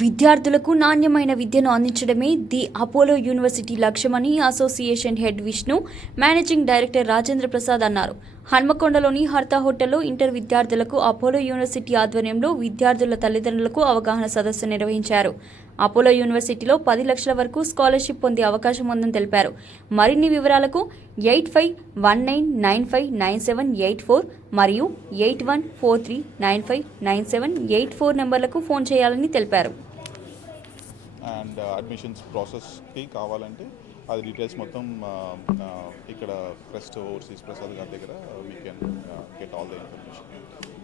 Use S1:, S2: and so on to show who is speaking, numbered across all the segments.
S1: విద్యార్థులకు నాణ్యమైన విద్యను అందించడమే ది అపోలో యూనివర్సిటీ లక్ష్యమని association head Vishnu managing director Rajendra Prasad అన్నారు. హన్మకొండలోని హర్తా హోటల్లో ఇంటర్ విద్యార్థులకు అపోలో యూనివర్సిటీ ఆధ్వర్యంలో విద్యార్థుల తల్లిదండ్రులకు అవగాహన సదస్సు నిర్వహించారు. అపోలో యూనివర్సిటీలో పది లక్షల వరకు స్కాలర్షిప్ పొందే అవకాశం ఉందని తెలిపారు. మరిన్ని వివరాలకు eight five one nine nine five nine seven eight four మరియు eight one four three nine five nine seven eight four నెంబర్లకు ఫోన్ చేయాలని తెలిపారు.
S2: అండ్ uh, అడ్మిషన్స్ ప్రాసెస్కి కావాలంటే అది డీటెయిల్స్ మొత్తం uh, uh, ఇక్కడ క్రెస్ట్ ఓవర్సీస్ ప్రసాద్ గారి దగ్గర we can get all the information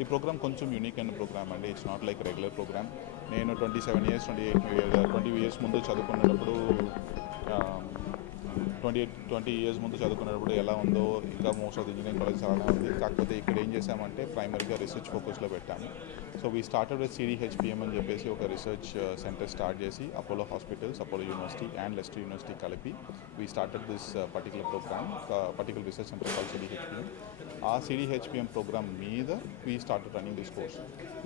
S2: ఈ ప్రోగ్రామ్ కొంచెం యూనిక్ అయిన ప్రోగ్రామ్ అండి. It's not like regular programme నేను twenty seven years twenty eight twenty years ముందు చదువుకునేటప్పుడు um, twenty eight twenty years ముందు చదువుకునేటప్పుడు ఎలా ఉందో ఇంకా most of the engineering colleges అలానే ఉంది. కాకపోతే ఇక్కడ ఏం చేసామంటే ప్రైమరీగా రీసెర్చ్ ఫోకస్లో పెట్టాము. So we started with CDHPM అని చెప్పేసి ఒక రీసెర్చ్ సెంటర్ స్టార్ట్ చేసి Apollo hospitals Apollo university and Leicester university కలిపి we started this particular programme particular research centre call CDHPM ఆ సిడిహెచ్పిఎం ప్రోగ్రామ్ మీద we started running this course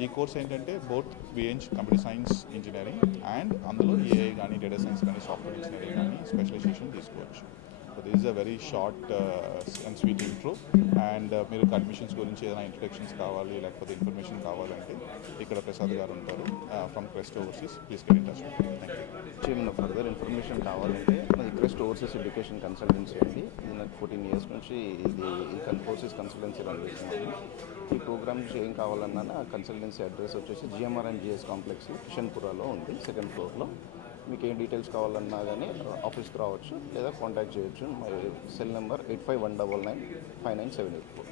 S2: ఈ course ఏంటంటే both బిఎంజ్ కంప్యూటర్ సైన్స్ ఇంజనీరింగ్ అండ్ అందులో AI కానీ data science కానీ software engineering కానీ స్పెషలైజేషన్ తీసుకోవచ్చు. This is a very short and sweet intro and మీరు అడ్మిషన్స్ గురించి ఏదైనా ఇంట్రడక్షన్స్ కావాలి లేకపోతే ఇన్ఫర్మేషన్ కావాలంటే ఇక్కడ ప్రసాద్ గారు ఉంటారు from Crest overseas please get in touch thank you
S3: ఏమైనా ఫర్దర్ ఇన్ఫర్మేషన్ కావాలంటే మాది క్రెస్ట్ ఓవర్సీస్ ఎడ్యుకేషన్ కన్సల్టెన్సీ అండి. ఇది నాకు ఫోర్టీన్ ఇయర్స్ నుంచి ఇది ఈ ఓవర్సీస్ కన్సల్టెన్సీ రన్ చేస్తున్నాను. ఈ ప్రోగ్రామ్ నుంచి ఏం కావాలన్నా కన్సల్టెన్సీ అడ్రస్ వచ్చేసి జిఎంఆర్ అండ్ జిఎస్ కాంప్లెక్స్ కిషన్పురాలో ఉంది సెకండ్ ఫ్లోర్లో మీకు ఏం డీటెయిల్స్ కావాలన్నా కానీ ఆఫీస్కి రావచ్చు లేదా కాంటాక్ట్ చేయొచ్చు. మరి cell number eight five one double nine five nine seven eight four